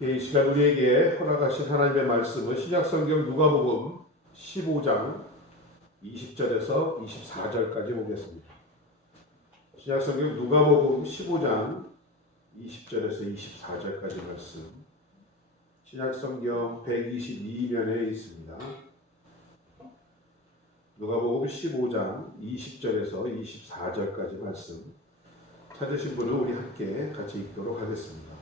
이 시간 우리에게 허락하신 하나님의 말씀은 신약성경 누가복음 15장 20절에서 24절까지 보겠습니다. 신약성경 누가복음 15장 20절에서 24절까지 말씀, 신약성경 122면에 있습니다. 누가복음 15장 20절에서 24절까지 말씀 찾으신 분은 우리 함께 같이 읽도록 하겠습니다.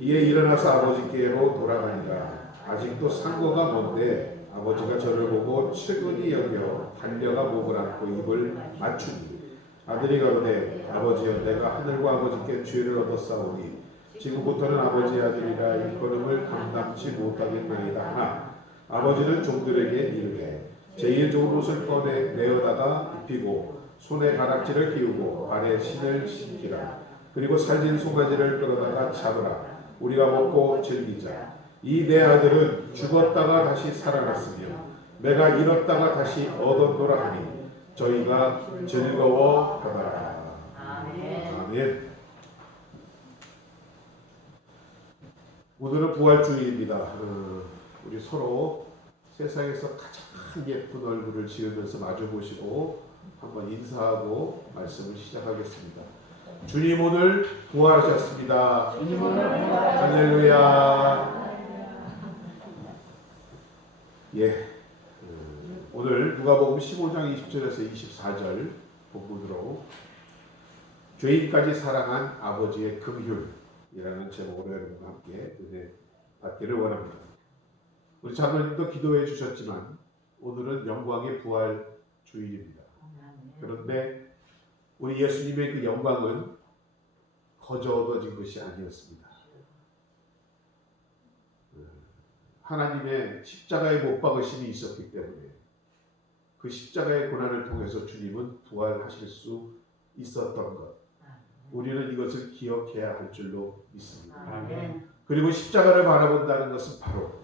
이에 일어나서 아버지께로 돌아가니라. 아직도 상거가 먼데 아버지가 저를 보고 측은히 여겨 달려가 목을 안고 입을 맞추니 아들이 가로되 아버지여 내가 하늘과 아버지께 죄를 얻었사오니 지금부터는 아버지의 아들이라 일컬음을 감당치 못하겠나이다 하나 아버지는 종들에게 이르되 제2의 좋은 옷을 꺼내 내어다가 입히고 손에 가락지를 끼우고 발에 신을 신기라. 그리고 살진 송아지를 끌어다가 잡으라. 우리가 먹고 즐기자. 이 내 아들은 죽었다가 다시 살아났으며 내가 잃었다가 다시 얻었노라 하니 저희가 즐거워하더라. 아멘. 오늘은 부활주일입니다. 우리 서로 세상에서 가장 예쁜 얼굴을 지으면서 마주보시고 한번 인사하고 말씀을 시작하겠습니다. 주님 오늘 부활하셨습니다. 할렐루야. 예, 오늘 누가복음 15장 20절에서 24절 본문으로 죄인까지 사랑한 아버지의 긍휼이라는 제목으로 여러분과 함께 은혜 받기를 원합니다. 우리 장로님도 기도해 주셨지만 오늘은 영광의 부활 주일입니다. 그런데 우리 예수님의 그 영광은 거저 얻어진 것이 아니었습니다. 하나님의 십자가에 못 박으심이 있었기 때문에 그 십자가의 고난을 통해서 주님은 부활하실 수 있었던 것, 우리는 이것을 기억해야 할 줄로 믿습니다. 그리고 십자가를 바라본다는 것은 바로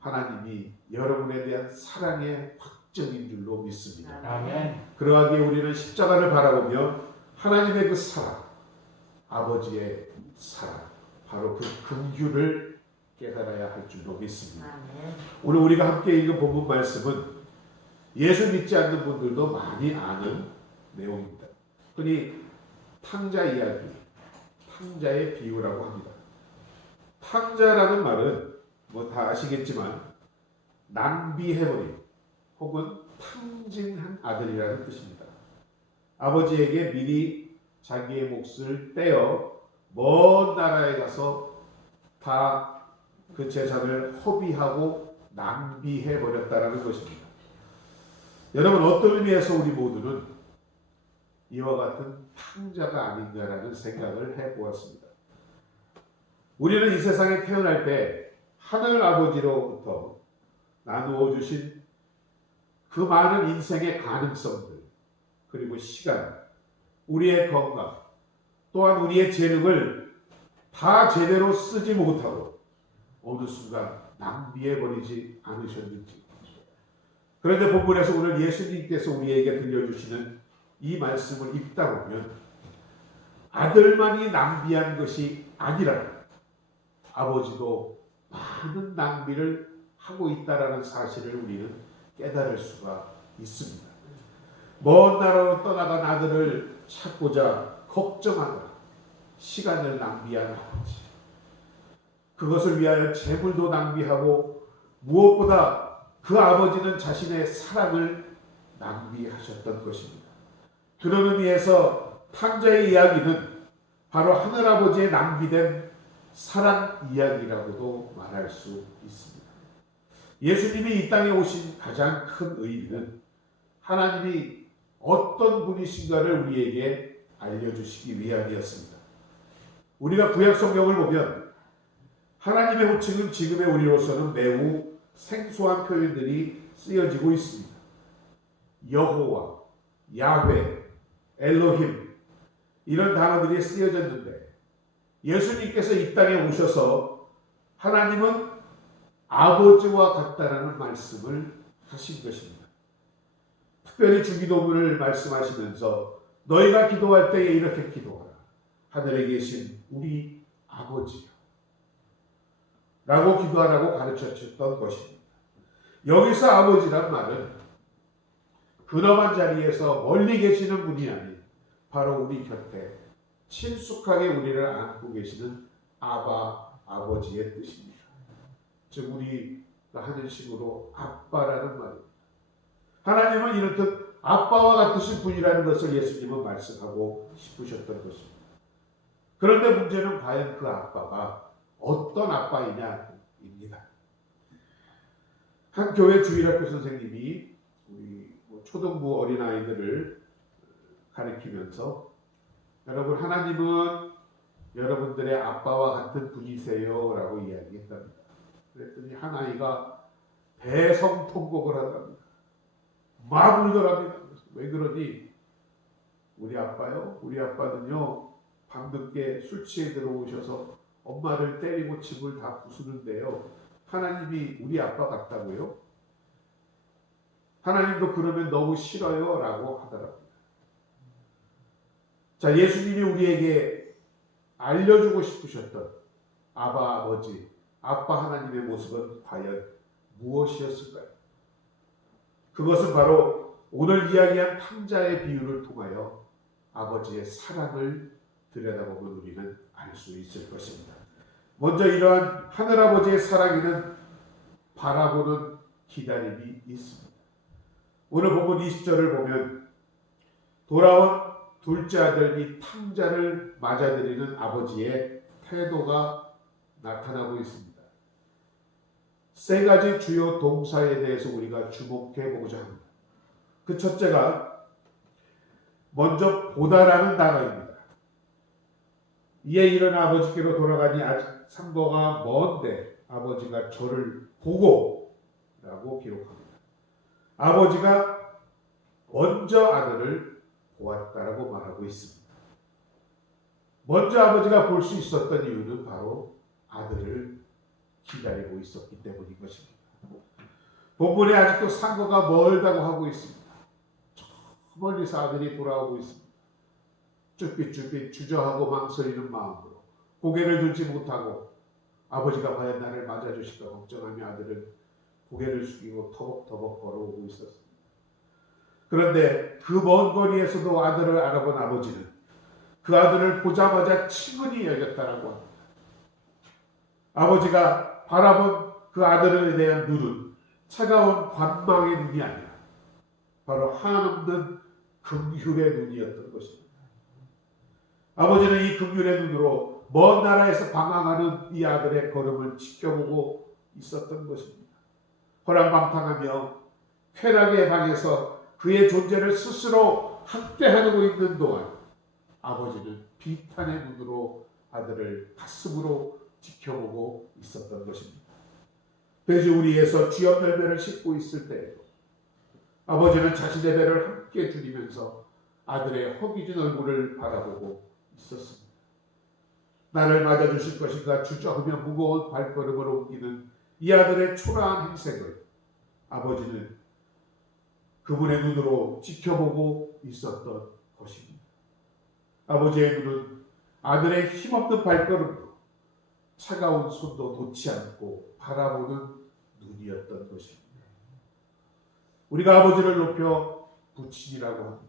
하나님이 여러분에 대한 사랑의 확증인 줄로 믿습니다. 그러하기에 우리는 십자가를 바라보며 하나님의 그 사랑, 아버지의 사랑, 바로 그 긍휼을 깨달아야 할 줄로 믿습니다. 오늘 우리가 함께 읽은 본문 말씀은 예수 믿지 않는 분들도 많이 아는 내용입니다. 흔히 탕자 이야기, 탕자의 비유라고 합니다. 탕자라는 말은 뭐 다 아시겠지만 낭비해버린 혹은 탕진한 아들이라는 뜻입니다. 아버지에게 미리 자기의 몫을 떼어 먼 나라에 가서 다 그 재산을 허비하고 낭비해버렸다라는 것입니다. 여러분, 어떤 의미에서 우리 모두는 이와 같은 탕자가 아닌가라는 생각을 해보았습니다. 우리는 이 세상에 태어날 때 하늘 아버지로부터 나누어 주신 그 많은 인생의 가능성들, 그리고 시간, 우리의 건강, 또한 우리의 재능을 다 제대로 쓰지 못하고 어느 순간 낭비해버리지 않으셨는지. 그런데 본문에서 오늘 예수님께서 우리에게 들려주시는 이 말씀을 읽다 보면 아들만이 낭비한 것이 아니라 아버지도 많은 낭비를 하고 있다라는 사실을 우리는 깨달을 수가 있습니다. 먼 나라로 떠나간 아들을 찾고자 걱정하느라 시간을 낭비한 아버지, 그것을 위하여 재물도 낭비하고 무엇보다 그 아버지는 자신의 사랑을 낭비하셨던 것입니다. 그런 의미에서 탕자의 이야기는 바로 하늘아버지의 낭비된 사랑 이야기라고도 말할 수 있습니다. 예수님이 이 땅에 오신 가장 큰 의미는 하나님이 어떤 분이신가를 우리에게 알려주시기 위함이었습니다. 우리가 구약 성경을 보면 하나님의 호칭은 지금의 우리로서는 매우 생소한 표현들이 쓰여지고 있습니다. 여호와, 야훼, 엘로힘, 이런 단어들이 쓰여졌는데 예수님께서 이 땅에 오셔서 하나님은 아버지와 같다라는 말씀을 하신 것입니다. 특별히 주기도문을 말씀하시면서 너희가 기도할 때에 이렇게 기도하라. 하늘에 계신 우리 아버지요. 라고 기도하라고 가르쳐 주셨던 것입니다. 여기서 아버지란 말은 근엄한 자리에서 멀리 계시는 분이 아닌 바로 우리 곁에 친숙하게 우리를 안고 계시는 아버지의 뜻입니다. 즉 우리가 하는 식으로 아빠라는 말입니다. 하나님은 이렇듯 아빠와 같으신 분이라는 것을 예수님은 말씀하고 싶으셨던 것입니다. 그런데 문제는 과연 그 아빠가 어떤 아빠이냐입니다. 한 교회 주일학교 선생님이 우리 초등부 어린아이들을 가르치면서 여러분 하나님은 여러분들의 아빠와 같은 분이세요 라고 이야기했답니다. 그랬더니 한 아이가 대성통곡을 하답니다. 막 울더랍니다. 왜 그러니? 우리 아빠요? 우리 아빠는요 밤늦게 술 취해 들어오셔서 엄마를 때리고 집을 다 부수는데요. 하나님이 우리 아빠 같다고요? 하나님도 그러면 너무 싫어요 라고 하더랍니다. 자, 예수님이 우리에게 알려주고 싶으셨던 아버지, 아빠 하나님의 모습은 과연 무엇이었을까요? 그것은 바로 오늘 이야기한 탕자의 비유를 통하여 아버지의 사랑을 들여다보면 우리는 알 수 있을 것입니다. 먼저 이러한 하늘아버지의 사랑에는 바라보는 기다림이 있습니다. 오늘 본문 20절을 보면 돌아온 둘째 아들 이 탕자를 맞아들이는 아버지의 태도가 나타나고 있습니다. 세 가지 주요 동사에 대해서 우리가 주목해 보고자 합니다. 그 첫째가 먼저 보다라는 단어입니다. 이에 일어나 아버지께로 돌아가니 아직 상거가 먼데 아버지가 저를 보고 라고 기록합니다. 아버지가 먼저 아들을 보았다라고 말하고 있습니다. 먼저 아버지가 볼 수 있었던 이유는 바로 아들을 기다리고 있었기 때문인 것입니다. 본문에 아직도 상거가 멀다고 하고 있습니다. 저 멀리서 아들이 돌아오고 있습니다. 쭈삣쭈삣 주저하고 망설이는 마음으로 고개를 들지 못하고 아버지가 과연 나를 맞아주실까 걱정하며 아들은 고개를 숙이고 터벅터벅 걸어오고 있었습니다. 그런데 그 먼 거리에서도 아들을 알아본 아버지는 그 아들을 보자마자 친근히 여겼다라고 합니다. 아버지가 바라본 그 아들에 대한 눈은 차가운 관망의 눈이 아니라 바로 한없는 긍휼의 눈이었던 것입니다. 아버지는 이 긍휼의 눈으로 먼 나라에서 방황하는 이 아들의 걸음을 지켜보고 있었던 것입니다. 호랑방탕하며 쾌락의 방에서 그의 존재를 스스로 학대하고 있는 동안 아버지는 비탄의 눈으로 아들을 가슴으로 지켜보고 있었던 것입니다. 돼지우리에서 쥐엄열매를 씹고 있을 때에도 아버지는 자신의 배를 함께 줄이면서 아들의 허기진 얼굴을 바라보고 있었습니다. 나를 맞아주실 것인가 주저하며 무거운 발걸음을 옮기는 이 아들의 초라한 행색을 아버지는 그분의 눈으로 지켜보고 있었던 것입니다. 아버지의 눈은 아들의 힘없는 발걸음으로 차가운 손도 놓지 않고 바라보는 눈이었던 것입니다. 우리가 아버지를 높여 부친이라고 합니다.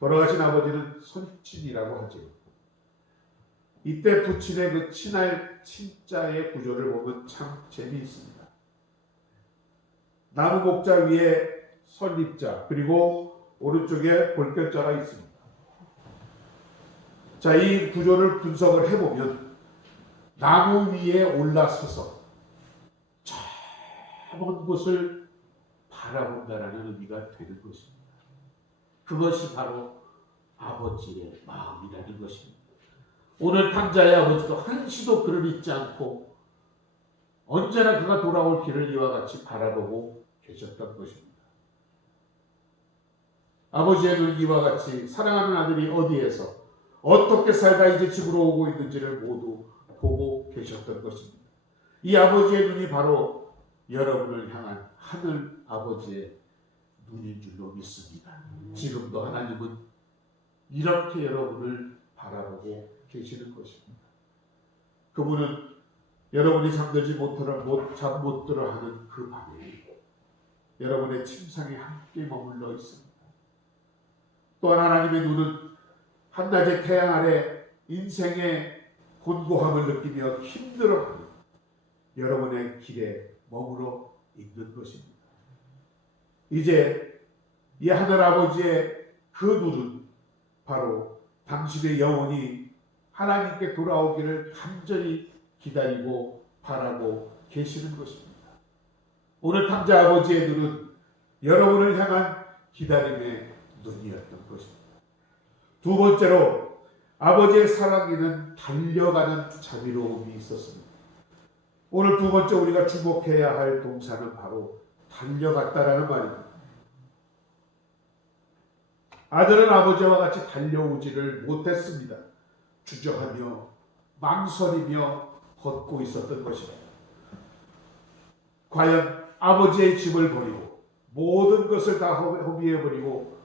돌아가신 아버지는 선친이라고 하죠. 이때 부친의 그 친할 친자의 구조를 보면 참 재미있습니다. 나무 목자 위에 설립자 그리고 오른쪽에 볼결자가 있습니다. 자, 이 구조를 분석을 해보면 나무 위에 올라서서 저 먼 곳을 바라본다라는 의미가 되는 것입니다. 그것이 바로 아버지의 마음이라는 것입니다. 오늘 탕자의 아버지도 한시도 그를 잊지 않고 언제나 그가 돌아올 길을 이와 같이 바라보고 계셨던 것입니다. 아버지의 눈 이와 같이 사랑하는 아들이 어디에서 어떻게 살다 이제 집으로 오고 있는지를 모두 보고 계셨던 것입니다. 이 아버지의 눈이 바로 여러분을 향한 하늘 아버지의 눈인 줄로 믿습니다. 지금도 하나님은 이렇게 여러분을 바라보고 계시는 것입니다. 그분은 여러분이 잠들지 잠 못 들어 하는 그 밤에 여러분의 침상에 함께 머물러 있습니다. 또한 하나님의 눈은 한낮의 태양 아래 인생의 곤고함을 느끼며 힘들어하는 여러분의 길에 머물러 있는 것입니다. 이제 이 하늘 아버지의 그 눈은 바로 당신의 영혼이 하나님께 돌아오기를 간절히 기다리고 바라고 계시는 것입니다. 오늘 탕자 아버지의 눈은 여러분을 향한 기다림의 눈이었던 것입니다. 두 번째로 아버지의 사랑에는 달려가는 자비로움이 있었습니다. 오늘 두 번째 우리가 주목해야 할 동사는 바로 달려갔다라는 말입니다. 아들은 아버지와 같이 달려오지를 못했습니다. 주저하며 망설이며 걷고 있었던 것입니다. 과연 아버지의 집을 버리고 모든 것을 다 허비해버리고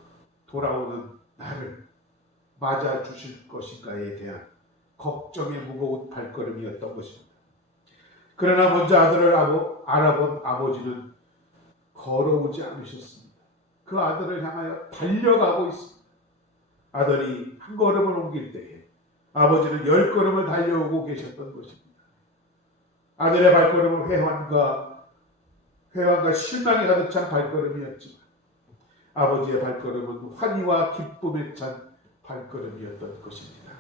돌아오는 나를 맞아주실 것인가에 대한 걱정의 무거운 발걸음이었던 것입니다. 그러나 먼저 아들을 알아본 아버지는 걸어오지 않으셨습니다. 그 아들을 향하여 달려가고 있습니다. 아들이 한 걸음을 옮길 때에 아버지는 10걸음을 달려오고 계셨던 것입니다. 아들의 발걸음은 회환과 실망이 가득 찬 발걸음이었지만 아버지의 발걸음은 환희와 기쁨에 찬 발걸음이었던 것입니다.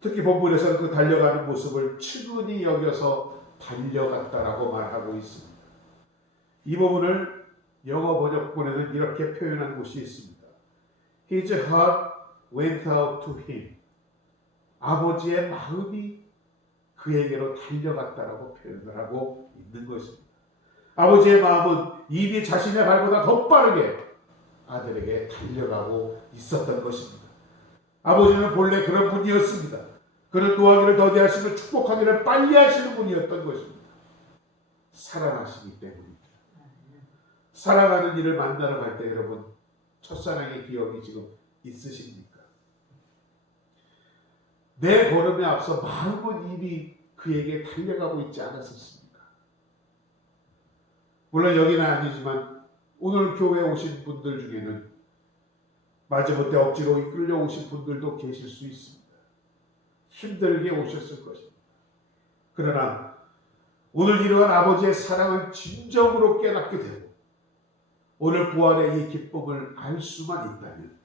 특히 본문에서는 그 달려가는 모습을 측은히 여겨서 달려갔다라고 말하고 있습니다. 이 부분을 영어 번역본에는 이렇게 표현한 곳이 있습니다. His heart went out to him. 아버지의 마음이 그에게로 달려갔다라고 표현을 하고 있는 것입니다. 아버지의 마음은 이미 자신의 발보다 더 빠르게 아들에게 달려가고 있었던 것입니다. 아버지는 본래 그런 분이었습니다. 그는 노하기를 더디하시고 축복하기를 빨리 하시는 분이었던 것입니다. 사랑하시기 때문입니다. 사랑하는 이를 만나러 갈 때 여러분 첫사랑의 기억이 지금 있으십니까? 내 걸음에 앞서 마음은 이미 그에게 달려가고 있지 않았었습니까? 물론 여기는 아니지만 오늘 교회에 오신 분들 중에는 마지못해 억지로 이끌려 오신 분들도 계실 수 있습니다. 힘들게 오셨을 것입니다. 그러나 오늘 이러한 아버지의 사랑을 진정으로 깨닫게 되고 오늘 부활의 이 기쁨을 알 수만 있다면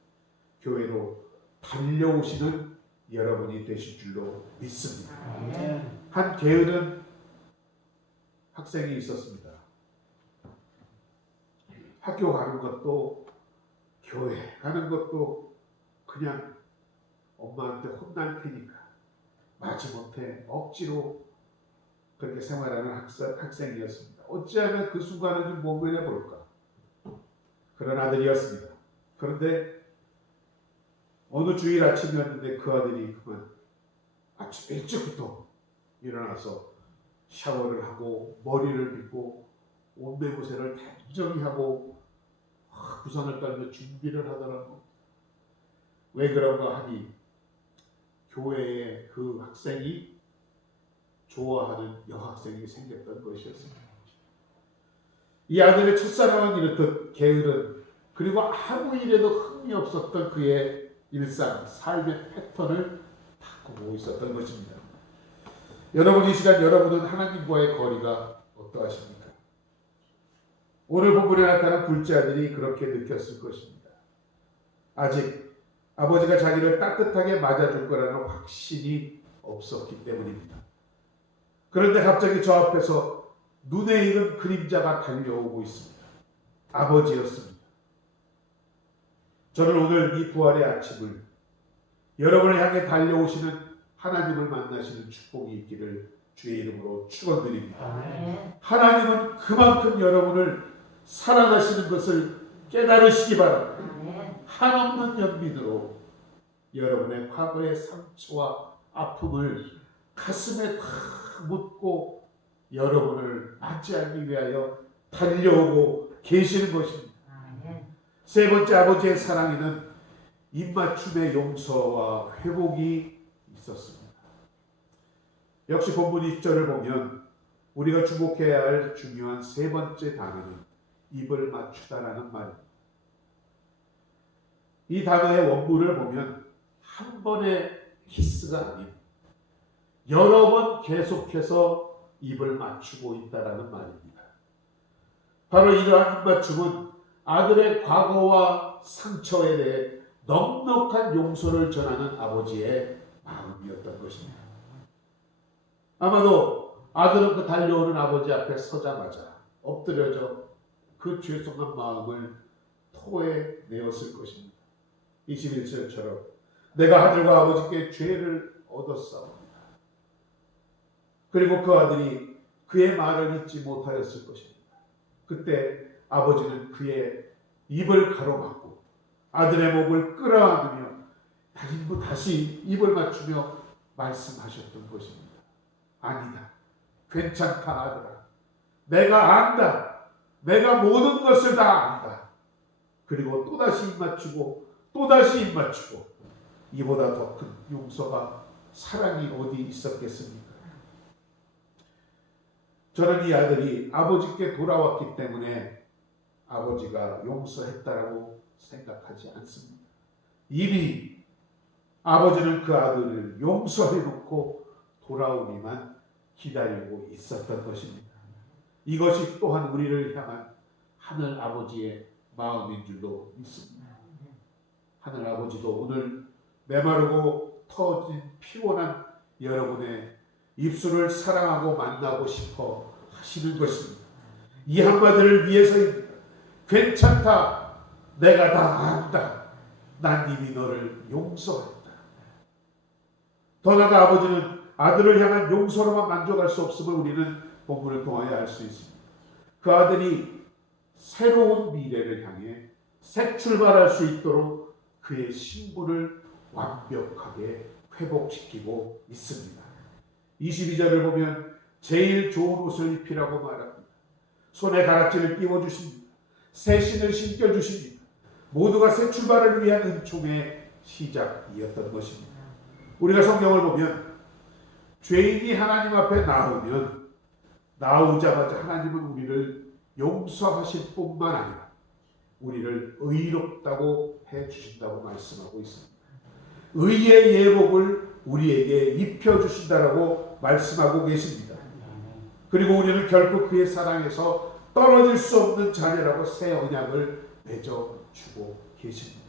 교회로 달려오시는 여러분이 되실 줄로 믿습니다. 한 게으른 학생이 있었습니다. 학교 가는 것도 교회 가는 것도 그냥 엄마한테 혼날 테니까 마지못해 억지로 그렇게 생활하는 학생이었습니다. 어찌하면 그 순간을 좀 모면해 볼까? 그런 아들이었습니다. 그런데 어느 주일 아침이었는데 그 아들이 그만 아침 일찍부터 일어나서 샤워를 하고 머리를 빗고 옷매무새를 단정히 하고 부산을 떨며 준비를 하더라고. 왜 그런가 하니 교회에 그 학생이 좋아하는 여학생이 생겼던 것이었습니다. 이 아들의 첫사랑은 이렇듯 게으른 그리고 아무 일에도 흥미 없었던 그의 일상, 삶의 패턴을 바꾸고 있었던 것입니다. 여러분 이 시간 여러분은 하나님과의 거리가 어떠하십니까? 오늘 본문에 나타난 둘째 아들이 그렇게 느꼈을 것입니다. 아직 아버지가 자기를 따뜻하게 맞아줄 거라는 확신이 없었기 때문입니다. 그런데 갑자기 저 앞에서 눈에 익은 그림자가 달려오고 있습니다. 아버지였습니다. 저는 오늘 이 부활의 아침을 여러분을 향해 달려오시는 하나님을 만나시는 축복이 있기를 주의 이름으로 축원드립니다. 하나님은 그만큼 여러분을 사랑하시는 것을 깨달으시기 바랍니다. 한없는 연민으로 여러분의 과거의 상처와 아픔을 가슴에 다 묻고 여러분을 맞이하기 위하여 달려오고 계시는 것입니다. 세 번째 아버지의 사랑에는 입맞춤의 용서와 회복이 있었습니다. 역시 본문 20절을 보면 우리가 주목해야 할 중요한 세 번째 단어는 입을 맞추다라는 말입니다. 이 단어의 원문을 보면 한 번의 키스가 아닌 여러 번 계속해서 입을 맞추고 있다라는 말입니다. 바로 이러한 입맞춤은 아들의 과거와 상처에 대해 넉넉한 용서를 전하는 아버지의 마음이었던 것입니다. 아마도 아들은 그 달려오는 아버지 앞에 서자마자 엎드려져 그 죄송한 마음을 토해내었을 것입니다. 21절처럼 내가 아들과 아버지께 죄를 얻었사옵니다. 그리고 그 아들이 그의 말을 잊지 못하였을 것입니다. 그때 아버지는 그의 입을 가로막고 아들의 목을 끌어안으며 다시 입을 맞추며 말씀하셨던 것입니다. 아니다. 괜찮다 아들아. 내가 안다. 내가 모든 것을 다 안다. 그리고 또다시 입 맞추고 또다시 입 맞추고 이보다 더 큰 용서가 사랑이 어디 있었겠습니까? 저는 이 아들이 아버지께 돌아왔기 때문에 아버지가 용서했다라고 생각하지 않습니다. 이미 아버지는 그 아들을 용서해놓고 돌아오기만 기다리고 있었던 것입니다. 이것이 또한 우리를 향한 하늘 아버지의 마음인 줄로 믿습니다. 하늘 아버지도 오늘 메마르고 터진 피곤한 여러분의 입술을 사랑하고 만나고 싶어 하시는 것입니다. 이 한마디를 위해서입니다. 괜찮다. 내가 다 안다. 난 이미 너를 용서했다. 더 나아가 아버지는 아들을 향한 용서로만 만족할 수 없음을 우리는 본문을 통하여 알 수 있습니다. 그 아들이 새로운 미래를 향해 새 출발할 수 있도록 그의 신분을 완벽하게 회복시키고 있습니다. 22절을 보면 제일 좋은 옷을 입히라고 말합니다. 손에 가락지를 끼워주십니다. 새 신을 신겨주십니다. 모두가 새 출발을 위한 은총의 시작이었던 것입니다. 우리가 성경을 보면 죄인이 하나님 앞에 나오자마자 하나님은 우리를 용서하실 뿐만 아니라 우리를 의롭다고 해주신다고 말씀하고 있습니다. 의의 예복을 우리에게 입혀주신다라고 말씀하고 계십니다. 그리고 우리는 결국 그의 사랑에서 떨어질 수 없는 자녀라고 새 언약을 맺어주고 계십니다.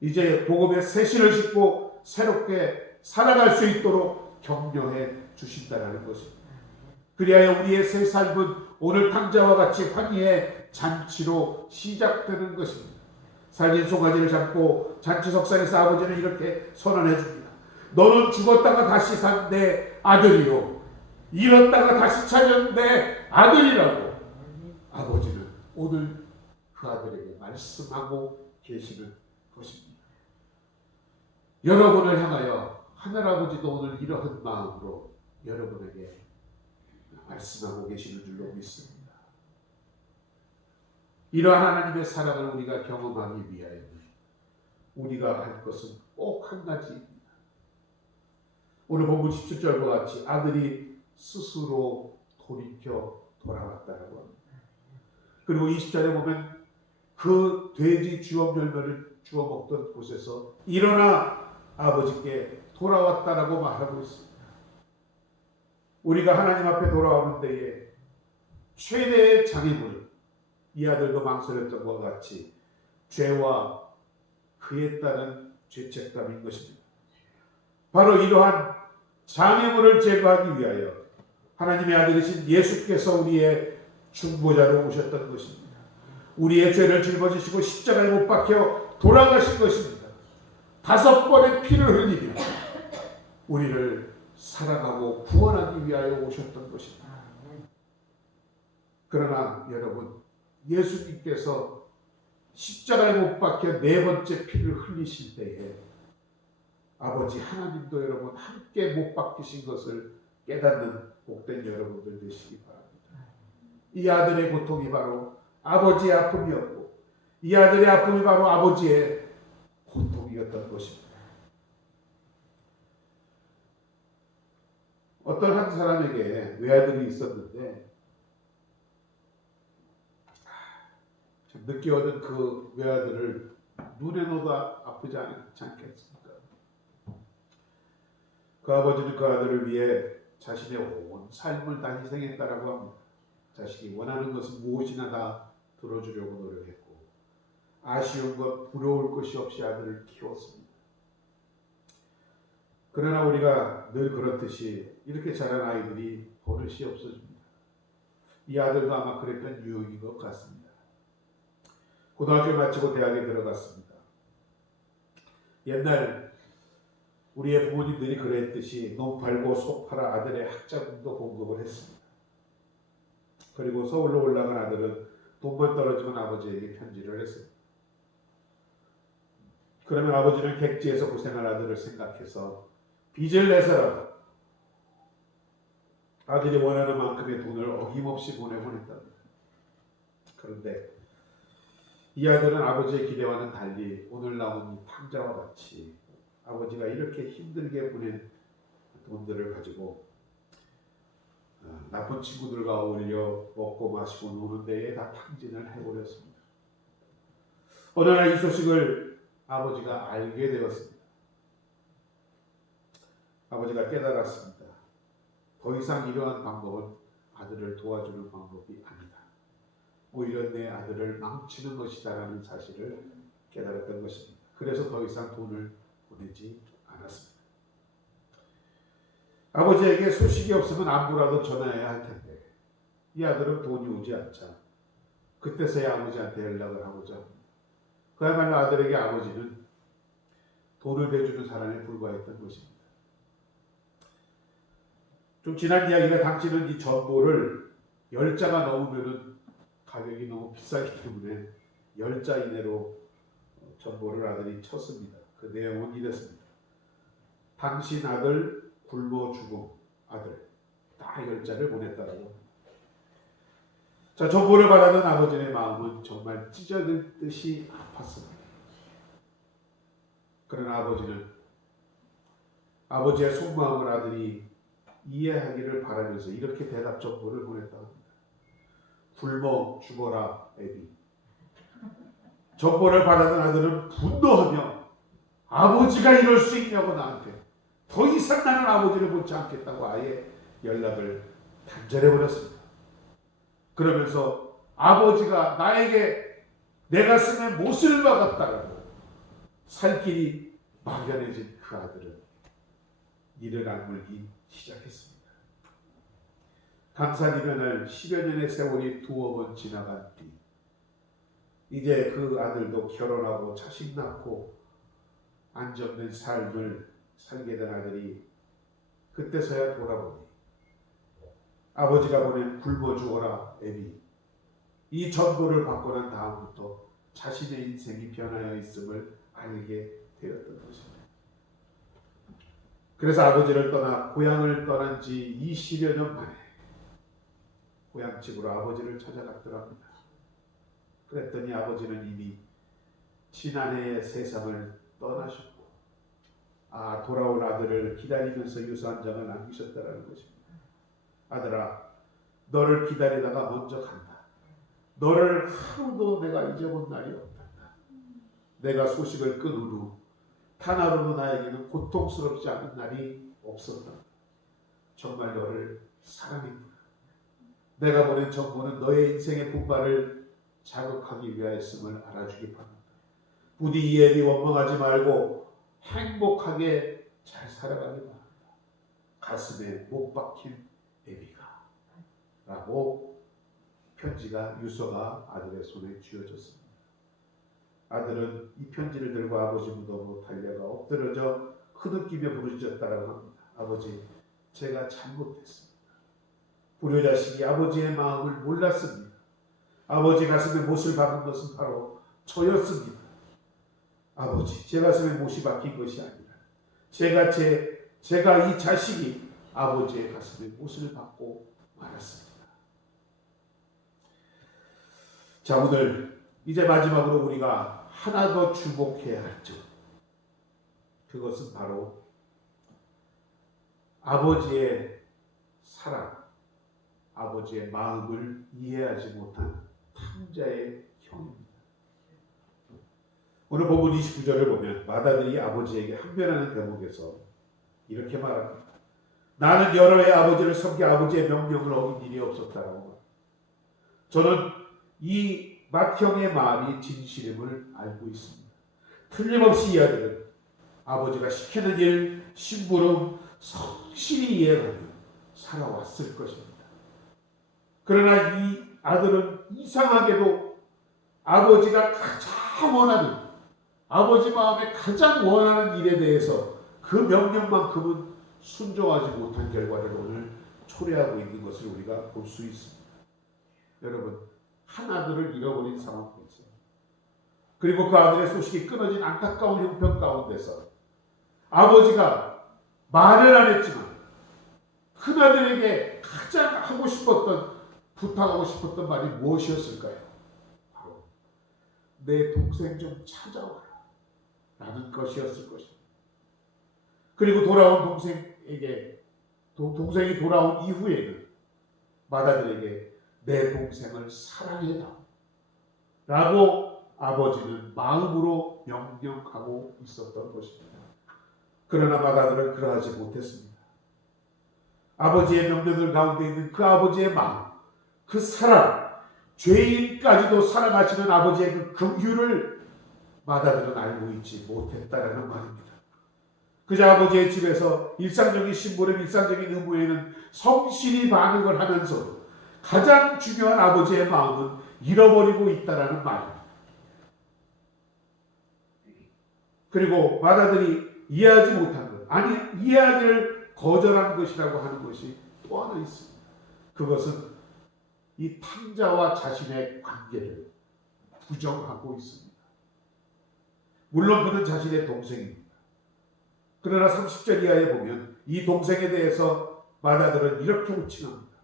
이제 복음의 새 신을 신고 새롭게 살아갈 수 있도록 격려해 주신다는 것입니다. 그리하여 우리의 새 삶은 오늘 탕자와 같이 환희의 잔치로 시작되는 것입니다. 살린 송아지를 잡고 잔치 석상에서 아버지는 이렇게 선언해 줍니다. 너는 죽었다가 다시 산 내 아들이요, 잃었다가 다시 찾은 내 아들이라고 아버지는 오늘 그 아들에게 말씀하고 계시는 것입니다. 여러분을 향하여 하늘아버지도 오늘 이러한 마음으로 여러분에게 말씀하고 계시는 줄로 믿습니다. 이러한 하나님의 사랑을 우리가 경험하기 위하여 우리가 할 것은 꼭 한 가지입니다. 오늘 본문 17절과 같이 아들이 스스로 돌이켜 돌아왔다라고 합니다. 그리고 20절에 보면 그 돼지 주업 열매를 주워 먹던 곳에서 일어나 아버지께 돌아왔다라고 말하고 있습니다. 우리가 하나님 앞에 돌아오는 데에 최대의 장애물은 이 아들도 망설였던 것과 같이 죄와 그에 따른 죄책감인 것입니다. 바로 이러한 장애물을 제거하기 위하여 하나님의 아들이신 예수께서 우리의 중보자로 오셨던 것입니다. 우리의 죄를 짊어지시고 십자가에 못 박혀 돌아가신 것입니다. 5번의 피를 흘리며 우리를 사랑하고 구원하기 위하여 오셨던 것입니다. 그러나 여러분, 예수님께서 십자가에 못 박혀 4번째 피를 흘리실 때에 아버지 하나님도 여러분 함께 못 박히신 것을 깨닫는 복된 여러분들 되시기 바랍니다. 이 아들의 고통이 바로 아버지의 아픔이었고 이 아들의 아픔이 바로 아버지의 고통이었던 것입니다. 어떤 한 사람에게 외아들이 있었는데 참 늦게 얻은 그 외아들을 눈에 넣어도 아프지 않겠습니까? 그 아버지는 그 아들을 위해 자신의 온 삶을 다 희생했다라고 합니다. 자식이 원하는 것은 무엇이나 다 들어주려고 노력했고 아쉬운 것, 부러울 것이 없이 아들을 키웠습니다. 그러나 우리가 늘 그렇듯이 이렇게 자란 아이들이 버릇이 없어집니다. 이 아들도 아마 그랬던 유형인 것 같습니다. 고등학교 마치고 대학에 들어갔습니다. 옛날 우리의 부모님들이 그랬듯이 몸 팔고 속 팔아 아들의 학자금도 공급을 했습니다. 그리고 서울로 올라간 아들은 돈만 떨어지면 아버지에게 편지를 했습니다. 그러면 아버지는 객지에서 고생할 아들을 생각해서 빚을 내서라도 아들이 원하는 만큼의 돈을 어김없이 보내곤 했답니다. 그런데 이 아들은 아버지의 기대와는 달리 오늘 나온 이 탕자와 같이 아버지가 이렇게 힘들게 보낸 돈들을 가지고 나쁜 친구들과 어울려 먹고 마시고 노는 데에 다 탕진을 해버렸습니다. 어느 날 이 소식을 아버지가 알게 되었습니다. 아버지가 깨달았습니다. 더 이상 이러한 방법은 아들을 도와주는 방법이 아니다. 오히려 내 아들을 망치는 것이다라는 사실을 깨달았던 것입니다. 그래서 더 이상 돈을 보내지 않았습니다. 아버지에게 소식이 없으면 안부라도 전화해야 할 텐데 이 아들은 돈이 오지 않자 그때서야 아버지한테 연락을 하고자 합니다. 그야말로 아들에게 아버지는 돈을 대주는 사람에 불과했던 것입니다. 좀 지난 이야기가 당시는 이 전보를 10자가 넘으면 가격이 너무 비싸기 때문에 10자 이내로 전보를 아들이 쳤습니다. 그 내용은 이랬습니다. 당신 아들 굶어 죽음 아들 다 10자를 보냈다라고 합니다. 자, 전보를 받아든 아버지의 마음은 정말 찢어질 듯이 아팠습니다. 그러나 아버지는 아버지의 속마음을 아들이 이해하기를 바라면서 이렇게 대답 전보를 보냈다고 합니다. 굶어 죽어라 애비. 전보를 받아든 아들은 분노하며 아버지가 이럴 수 있냐고 나한테 더 이상 나는 아버지를 보지 않겠다고 아예 연락을 단절해버렸습니다. 그러면서 아버지가 나에게 내 가슴에 못을 박았다라고 살 길이 막연해진 그 아들은 이를 악물기 시작했습니다. 강산이면을 10여 년의 세월이 두어 번 지나간 뒤 이제 그 아들도 결혼하고 자식 낳고 안정된 삶을 살게 된 아들이 그때서야 돌아보니 아버지가 보낸 굶어 죽어라 애비 이 전보를 받고 난 다음부터 자신의 인생이 변하여 있음을 알게 되었던 것입니다. 그래서 아버지를 떠나 고향을 떠난 지 20여 년 만에 고향집으로 아버지를 찾아갔더랍니다. 그랬더니 아버지는 이미 지난해에 세상을 떠나셨고 돌아올 아들을 기다리면서 유서한장을 남기셨다는 것입니다. 아들아, 너를 기다리다가 먼저 간다. 너를 하루도 내가 잊어본 날이 없다. 내가 소식을 끊은 후 단 하루도 나에게는 고통스럽지 않은 날이 없었다. 정말 너를 사랑했구나. 내가 보낸 전보는 너의 인생의 분발을 자극하기 위하였음을 알아주기 바란다. 부디 이 애비 원망하지 말고 행복하게 잘 살아가기 바란다. 가슴에 못 박힌 애비가 라고 편지가 유서가 아들의 손에 쥐어졌습니다. 아들은 이 편지를 들고 아버지 무덤으로 달려가 엎드려져 흐느끼며 부르짖었다라고 합니다. 아버지, 제가 잘못했습니다. 불효자식이 아버지의 마음을 몰랐습니다. 아버지 가슴에 못을 박은 것은 바로 저였습니다. 아버지, 제 가슴에 못이 박힌 것이 아니라 제가 이 자식이 아버지의 가슴에 못을 박고 말았습니다. 자, 오늘 이제 마지막으로 우리가 하나 더 주목해야 할 점, 그것은 바로 아버지의 사랑, 아버지의 마음을 이해하지 못한 탕자의 형입니다. 오늘 본문 29절을 보면 마다들이 아버지에게 항변하는 대목에서 이렇게 말합니다. 나는 여러 해 아버지를 섬겨 아버지의 명령을 어긴 일이 없었다라고 말합니다. 저는 이 맏형의 말이 진실임을 알고 있습니다. 틀림없이 이 아들은 아버지가 시키는 일, 심부름 성실히 이해하며 살아왔을 것입니다. 그러나 이 아들은 이상하게도 아버지가 가장 원하는, 아버지 마음에 가장 원하는 일에 대해서 그 명령만큼은 순종하지 못한 결과를 오늘 초래하고 있는 것을 우리가 볼 수 있습니다. 여러분, 한 아들을 잃어버린 상황도 있어요. 그리고 그 아들의 소식이 끊어진 안타까운 형편 가운데서 아버지가 말을 안 했지만 큰아들에게 가장 하고 싶었던, 부탁하고 싶었던 말이 무엇이었을까요? 바로 내 동생 좀 찾아와라 라는 것이었을 것입니다. 그리고 돌아온 동생에게, 동생이 돌아온 이후에는 맏아들에게 내 동생을 사랑해라 라고 아버지는 마음으로 명령하고 있었던 것입니다. 그러나 맏아들은 그러하지 못했습니다. 아버지의 명령들 가운데 있는 그 아버지의 마음, 그 사랑, 죄인까지도 사랑하시는 아버지의 그 긍휼을 맏아들은 알고 있지 못했다라는 말입니다. 그저 아버지의 집에서 일상적인 심부름, 일상적인 의무에는 성실히 반응을 하면서도 가장 중요한 아버지의 마음은 잃어버리고 있다라는 말입니다. 그리고 맏아들이 이해하지 못한 것, 아니 이해하기를 거절한 것이라고 하는 것이 또 하나 있습니다. 그것은 이 탕자와 자신의 관계를 부정하고 있습니다. 물론 그는 자신의 동생입니다. 그러나 30절 이하에 보면 이 동생에 대해서 맏아들은 이렇게 호칭합니다.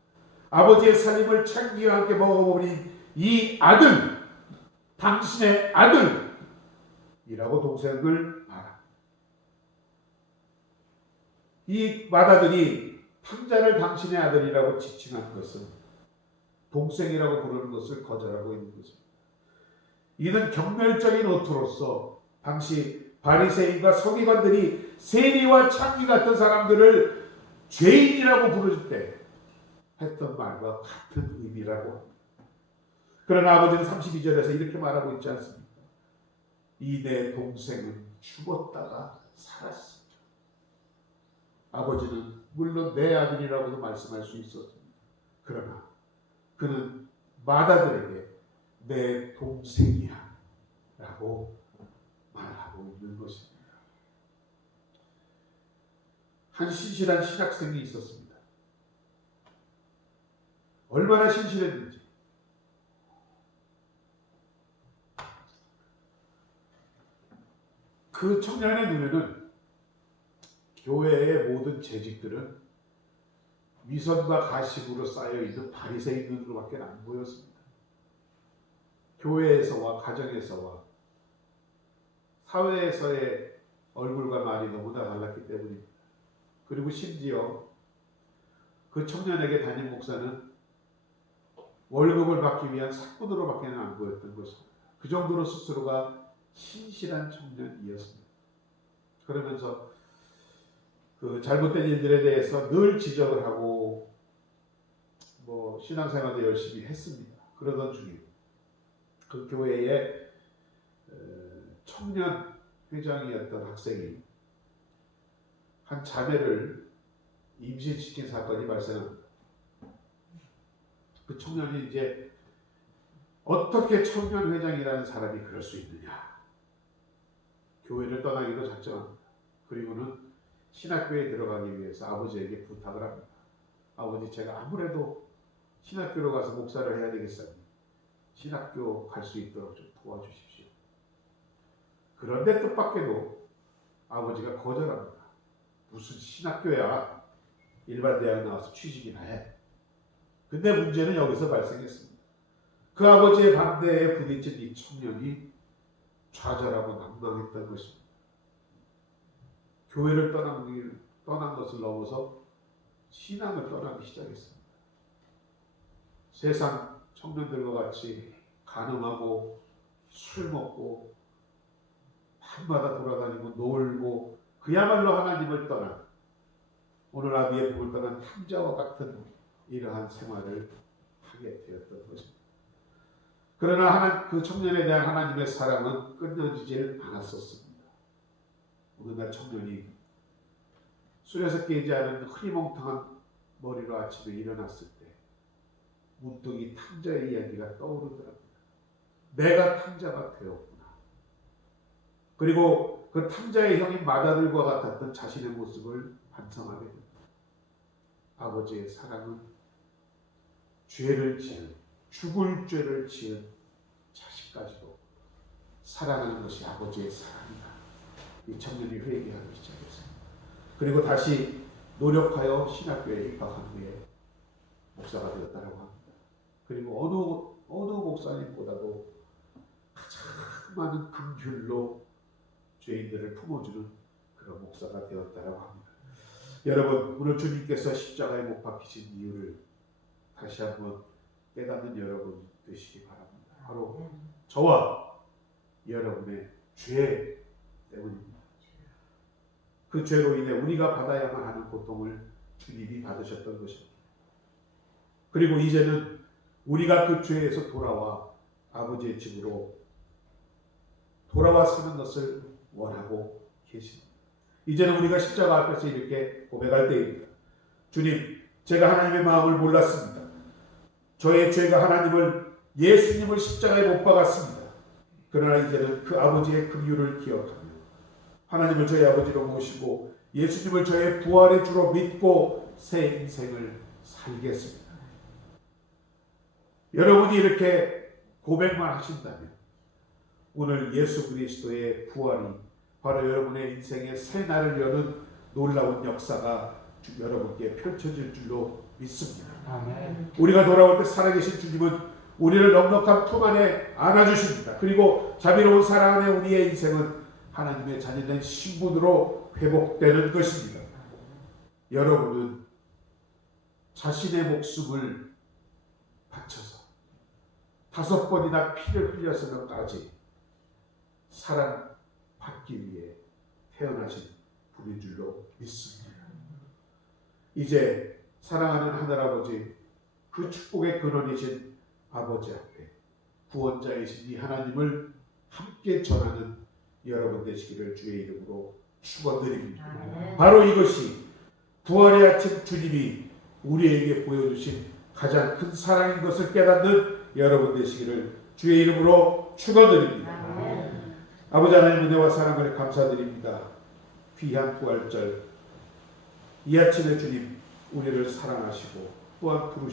아버지의 살림을 창기와 함께 먹어버린 이 아들, 당신의 아들이라고 동생을 말합니다. 이 맏아들이 탕자를 당신의 아들이라고 지칭한 것은 동생이라고 부르는 것을 거절하고 있는 것입니다. 이는 경멸적인 어투로서 당시 바리새인과 서기관들이 세리와 창기 같은 사람들을 죄인이라고 부를 때 했던 말과 같은 의미라고 합니다. 그러나 아버지는 32절에서 이렇게 말하고 있지 않습니까? 이 내 동생은 죽었다가 살았습니다. 아버지는 물론 내 아들이라고도 말씀할 수 있었습니다. 그러나 그는 맏아들에게 내 동생이야 라고 말하고 있는 것입니다. 한 신실한 신학생이 있었습니다. 얼마나 신실했는지. 그 청년의 눈에는 교회의 모든 재직들은 위선과 가식으로 쌓여있는 바리새인 눈으로밖에 안 보였습니다. 교회에서와 가정에서와 사회에서의 얼굴과 말이 너무나 달랐기 때문입니다. 그리고 심지어 그 청년에게 담임 목사는 월급을 받기 위한 사건으로밖에는 안 보였던 것입니다. 그 정도로 스스로가 신실한 청년이었습니다. 그러면서 그 잘못된 일들에 대해서 늘 지적을 하고 신앙생활도 열심히 했습니다. 그러던 중에 그 교회의 청년 회장이었던 학생이 한 자매를 임신시킨 사건이 발생합니다. 그 청년이 이제 어떻게 청년 회장이라는 사람이 그럴 수 있느냐. 교회를 떠나기로 작정합니다. 그리고는 신학교에 들어가기 위해서 아버지에게 부탁을 합니다. 아버지, 제가 아무래도 신학교로 가서 목사를 해야 되겠어요. 신학교 갈 수 있도록 좀 도와주십시오. 그런데 뜻밖에도 아버지가 거절합니다. 무슨 신학교야. 일반 대학 나와서 취직이나 해. 근데 문제는 여기서 발생했습니다. 그 아버지의 반대에 부딪힌 이 청년이 좌절하고 난망했던 것입니다. 교회를 떠난 것을 넘어서 신앙을 떠나기 시작했습니다. 세상 청년들과 같이 간음하고 술 먹고 밤마다 돌아다니고 놀고 그야말로 하나님을 떠난 오늘 아비의 복을 떠난 탕자와 같은 이러한 생활을 하게 되었던 것입니다. 그러나 그 청년에 대한 하나님의 사랑은 끊어지질 않았었습니다. 어느 날 청년이 술에서 깨지 않은 흐리멍텅한 머리로 아침에 일어났을 때 문득 이 탕자의 이야기가 떠오르더랍니다. 내가 탕자가 되었구나. 그리고 그 탕자의 형인 마다들과 같았던 자신의 모습을 반성하게 됩니다. 아버지의 사랑은 죄를 지은, 죽을 죄를 지은 자식까지도 사랑하는 것이 아버지의 사랑이다. 이 청년이 회개하기 시작했습니다. 그리고 다시 노력하여 신학교에 입학한 후에 목사가 되었다고 합니다. 그리고 어느 목사님보다도 가장 많은 긍휼로 죄인들을 품어주는 그런 목사가 되었다고 합니다. 여러분, 오늘 주님께서 십자가에 못 박히신 이유를 다시 한번 깨닫는 여러분 되시기 바랍니다. 바로 저와 여러분의 죄 때문입니다. 그 죄로 인해 우리가 받아야만 하는 고통을 주님이 받으셨던 것입니다. 그리고 이제는 우리가 그 죄에서 돌아와 아버지의 집으로 돌아와 사는 것을 원하고 계십니다. 이제는 우리가 십자가 앞에서 이렇게 고백할 때입니다. 주님, 제가 하나님의 마음을 몰랐습니다. 저의 죄가 예수님을 십자가에 못 박았습니다. 그러나 이제는 그 아버지의 긍휼을 기억하며 하나님을 저의 아버지로 모시고 예수님을 저의 부활의 주로 믿고 새 인생을 살겠습니다. 여러분이 이렇게 고백만 하신다면 오늘 예수 그리스도의 부활이 바로 여러분의 인생의 새 날을 여는 놀라운 역사가 여러분께 펼쳐질 줄로 믿습니다. 아멘. 우리가 돌아올 때 살아계신 주님은 우리를 넉넉한 품 안에 안아주십니다. 그리고 자비로운 사랑 안에 우리의 인생은 하나님의 자녀된 신분으로 회복되는 것입니다. 여러분은 자신의 목숨을 바쳐서 5번이나 피를 흘려서까지 사랑받기 위해 태어나신 분인 줄로 믿습니다. 이제 사랑하는 하늘아버지, 그 축복의 근원이신 아버지 앞에 구원자이신 이 하나님을 함께 전하는 여러분 되시기를 주의 이름으로 축원드립니다. 바로 이것이 부활의 아침 주님이 우리에게 보여주신 가장 큰 사랑인 것을 깨닫는 여러분 되시기를 주의 이름으로 축원드립니다. 아버지 하나님 은혜와 사랑을 감사드립니다. 귀한 부활절 이 아침에 주님 우리를 사랑하시고 또한 부르시고